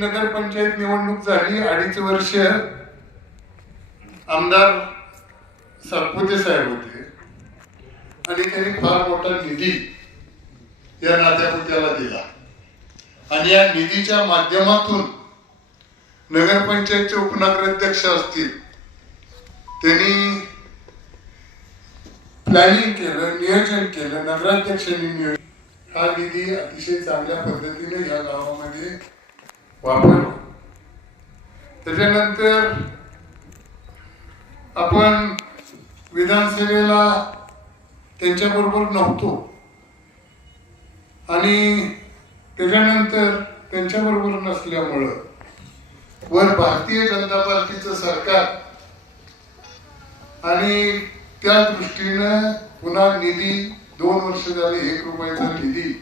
नगरपंचायत निवडणूक झाली. अडीच वर्ष आमदार सातपुते साहेब होते. आणि त्यांनी फार मोठा निधी या नात्यापुत्याला दिला. आणि या निधीच्या माध्यमातून नगरपंचायतचे उपनगराध्यक्ष असतील. त्यांनी प्लॅनिंग केलं नियोजन केलं नगराध्यक्षांनी नियोजन हा निधी अतिशय चांगल्या पद्धतीने या गावामध्ये वापर. त्याच्यानंतर आपण विधानसभेला त्यांच्याबरोबर नव्हतो. आणि त्याच्यानंतर त्यांच्याबरोबर नसल्यामुळं वर भारतीय जनता पार्टीचं सरकार आणि त्या दृष्टीनं पुन्हा निधी दोन वर्ष झाले एक रुपयाचा निधी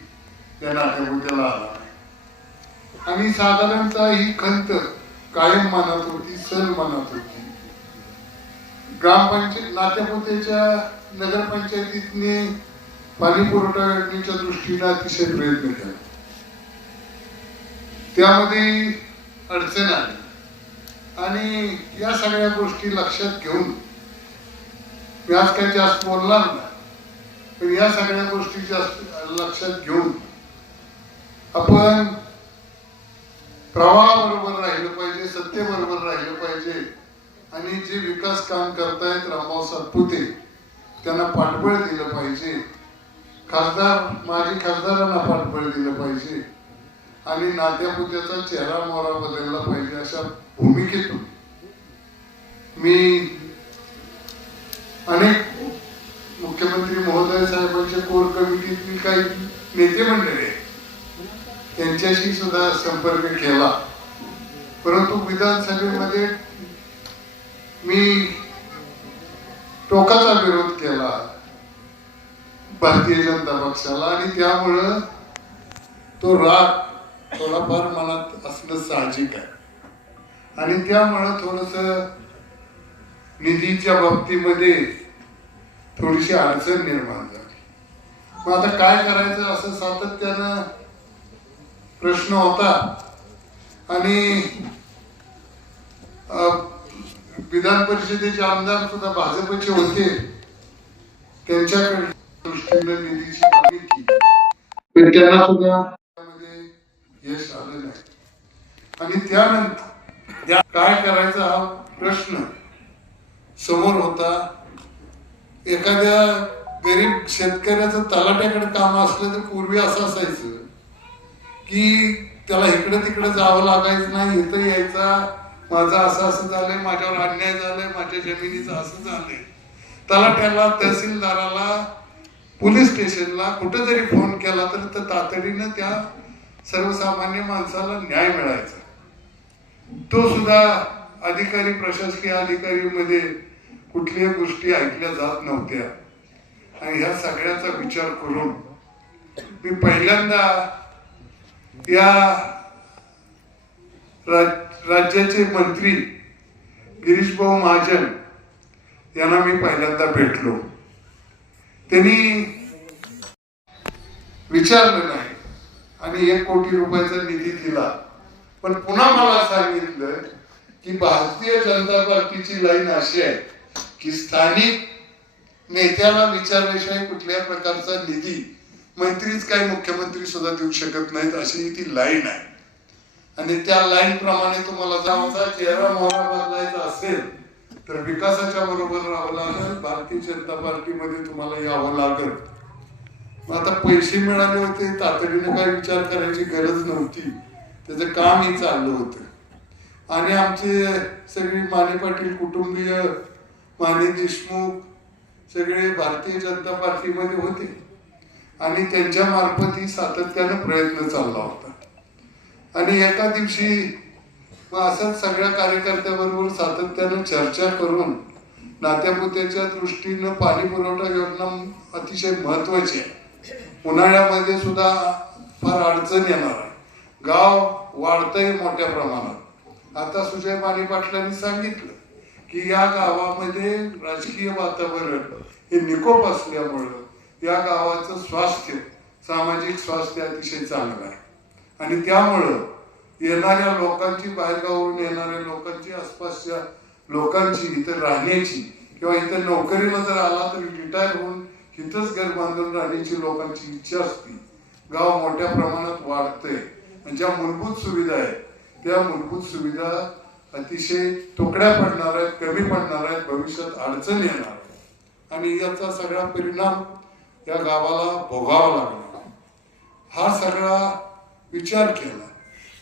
त्या नाट्यपुत्याला आला. आणि साधारणतः ही खंत कायम मानत होती सण मानत होती. ग्रामपंचायत नाट्यपुतेच्या नगरपंचायतीने पाणी पुरवठा योजनेच्या दृष्टीने अतिशय प्रयत्न केला. त्यामध्ये अडचण आली. आणि या सगळ्या गोष्टी लक्षात घेऊन मी आज काही जास्त बोलणार नाही पण या सगळ्या गोष्टी जास्त लक्षात घेऊन आपण प्रवाहाबरोबर राहिलं पाहिजे सत्तेबरोबर राहिलं पाहिजे. आणि जे विकास काम करतायत रामभाऊ सातपुते त्यांना पाठबळ दिलं पाहिजे. खासदार माजी खासदारांना पाठबळ दिलं पाहिजे. आणि नात्यापुत्याचा चेहरा मोहरा बदलला पाहिजे अशा भूमिकेतून. मी अनेक मुख्यमंत्री महोदय साहेबांच्या कोर कमिटीत मी काही नेते मंडळी त्यांच्याशी सुद्धा संपर्क केला. परंतु विधानसभेमध्ये मी टोकाचा विरोध केला भारतीय जनता पक्षाला आणि त्यामुळं तो राग थोडाफार मनात असणं साहजिक आहे. आणि त्यामुळं थोडस निधीच्या बाबतीमध्ये थोडीशी अडचण निर्माण झाली. मग आता काय करायचं असं सातत्यानं प्रश्न होता. आणि विधान परिषदेचे आमदार सुद्धा भाजपचे होते. त्यांच्याकडे दृष्टीने निधीची मागणी केली. पण त्यांना सुद्धा त्यामध्ये यश आलं नाही. आणि त्यानंतर त्या- काय करायचा हा प्रश्न समोर होता. एखाद्या गरीब शेतकऱ्याचं तलाट्याकडे काम असलं तर पूर्वी असं असायचं. की त्याला इकडं तिकडं जावं लागायचं नाही इथं यायचा. माझं असं असं झालंय माझ्यावर अन्याय झालाय माझ्या जमिनीचं असं झालंय. त्याला तहसीलदाराला पोलीस स्टेशनला कुठं जरी फोन केला तर तातडीनं त्या सर्वसामान्य माणसाला न्याय मिळायचा. तो सुद्धा अधिकारी प्रशासकीय अधिकारी मध्ये कुठल्याही गोष्टी ऐकल्या जात नव्हत्या. आणि ह्या सगळ्याचा विचार करून मी पहिल्यांदा या राज- राज्याचे मंत्री गिरीश भाऊ महाजन यांना मी पहिल्यांदा भेटलो. त्यांनी विचारलं नाही. आणि एक कोटी रुपयाचा निधी दिला. पण पुन्हा मला सांगितलं की भारतीय जनता पार्टीची लाईन अशी आहे की स्थानिक नेत्याला विचारल्याशिवाय कुठल्याही प्रकारचा निधी मंत्रीच काही मुख्यमंत्री सुद्धा देऊ शकत नाहीत अशी ती लाईन आहे. आणि त्या लाईन प्रमाणे तुम्हाला जाऊचा चेहरा मोहरा बदलायचा असेल तर विकासाच्या बरोबर राहावं लागेल भारतीय जनता पार्टीमध्ये तुम्हाला यावं लागेल. आता पैसे मिळाले होते तातडीने काही विचार करायची गरज नव्हती त्याचं कामही चाललं होतं. आणि आमचे सगळी माने पाटील कुटुंबीय माने देशमुख सगळे भारतीय जनता पार्टीमध्ये होते. आणि त्यांच्या मार्फत ही सातत्यानं प्रयत्न चालला होता. आणि एका दिवशी मग असंच सगळ्या कार्यकर्त्याबरोबर सातत्यानं चर्चा करून नात्यापुत्याच्या दृष्टीनं पाणी पुरवठा योजना अतिशय महत्वाची आहे. उन्हाळ्यामध्ये सुद्धा फार अडचण येणार आहे. गाव वाढतंय मोठ्या प्रमाणात. आता सुजय पाणी पाटलांनी सांगितलं की या गावामध्ये राजकीय वातावरण हे निकोप असल्यामुळं या गावाचं स्वास्थ्य सामाजिक स्वास्थ्य अतिशय चांगलं आहे. आणि त्यामुळं येणाऱ्या लोकांची बाहेरगावरून येणाऱ्या लोकांची आसपासच्या लोकांची इथं राहण्याची किंवा इथं नोकरीला जर आला तर रिटायर होऊन इथंच घर बांधून राहण्याची लोकांची इच्छा असते. गाव मोठ्या प्रमाणात वाढतंय. आणि ज्या मूलभूत सुविधा आहेत त्या मूलभूत सुविधा अतिशय तुकड्या पडणार आहेत कमी पडणार आहेत भविष्यात अडचण येणार आहे. आणि याचा सगळा परिणाम त्या गावाला भोगावं लागलं. हा सगळा विचार केला.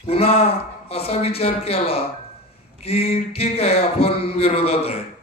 पुन्हा असा विचार केला की ठीक आहे आपण विरोधात आहे.